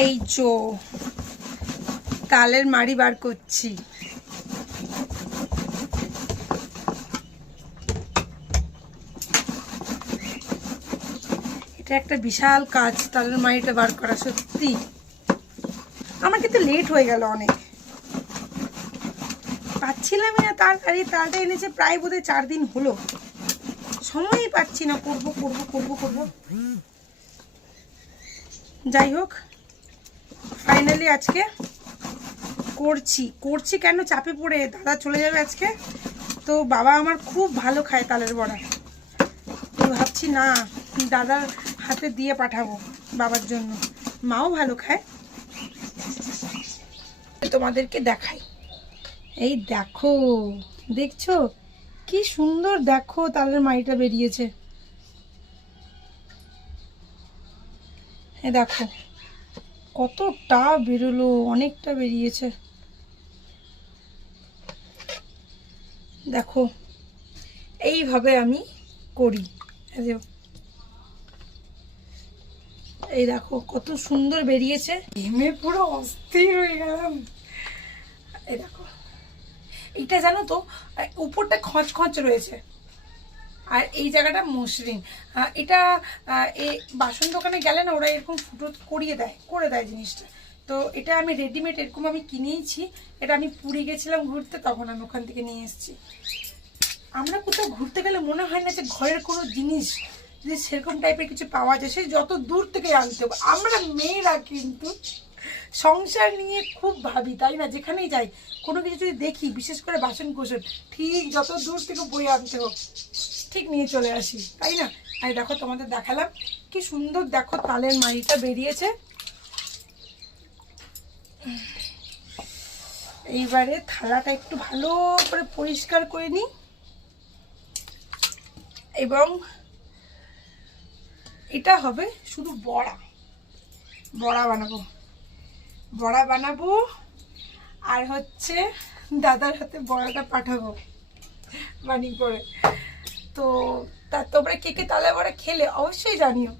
এই চো তালের মাড়ি বার করছি। এটা একটা বিশাল কাজ, তালের মাড়িটা বার করা, সত্যি। আমার কিন্তু লেট হয়ে গেল অনেক। পাচ্ছিলামই না তাড়াতাড়ি তাড়াতাড়ি এনেছে প্রায় বোধহয় চার দিন হলো। সময়ই পাচ্ছি না, করব করব করব, করব। যাই হোক ফাইনালি আজকে করছি করছি কেন চাপে পড়ে? দাদা চলে যাবে আজকে। তো বাবা আমার খুব ভালো খায় তালের বড়া। তো ভাবছি, না, দাদার হাতে দিয়ে পাঠাবো বাবার জন্য। মাও ভালো খায়। তোমাদেরকে দেখাই। এই দেখো, দেখছ? কি সুন্দর দেখো, তালের মাড়িটা বেরিয়েছে। দেখো কতটা বেরোলো, অনেকটা বেরিয়েছে। দেখো, এইভাবে আমি করি। এই দেখো, কত সুন্দর বেরিয়েছে। ঘেমে পুরো অস্থির হয়ে গেলাম। এই দেখো, এইটা জানো তো উপরটা খঁচ খঁচ রয়েছে। আর এই জায়গাটা মসৃণ। এটা এই বাসন দোকানে গেলে না ওরা এরকম ফুটো করিয়ে দেয়, করে দেয় জিনিসটা। তো এটা আমি রেডিমেড এরকম আমি কিনেইছি, এটা আমি পুরী গেছিলাম ঘুরতে, তখন আমি ওখান থেকে নিয়ে এসেছি। আমরা কোথাও ঘুরতে গেলে মনে হয় না যে ঘরের কোনো জিনিস যদি সেরকম টাইপের কিছু পাওয়া যায়, সে যত দূর থেকে আনতে হবে। আমরা মেয়েরা কিন্তু সংসার নিয়ে খুব ভাবি, তাই না? যেখানেই যাই, কোনো কিছু যদি দেখি, বিশেষ করে বাসন কোসন ঠিক যত দূর থেকে বই আনতে হোক ঠিক নিয়ে চলে আসি। তাই না? আর দেখো, তোমাদের দেখালাম কি সুন্দর দেখো তালের মাড়িটা বেরিয়েছে। এইবারে থালাটা একটু ভালো করে পরিষ্কার করে নিই। এবং এটা হবে শুধু বড়া। বড়া বানাবো। বড়া বানাবো আর হচ্ছে দাদার হাতে বড়াটা পাঠাবো। বানিয়ে করে তো তা তোমরা কে কে তালে বড়া খেলে? অবশ্যই জানিও।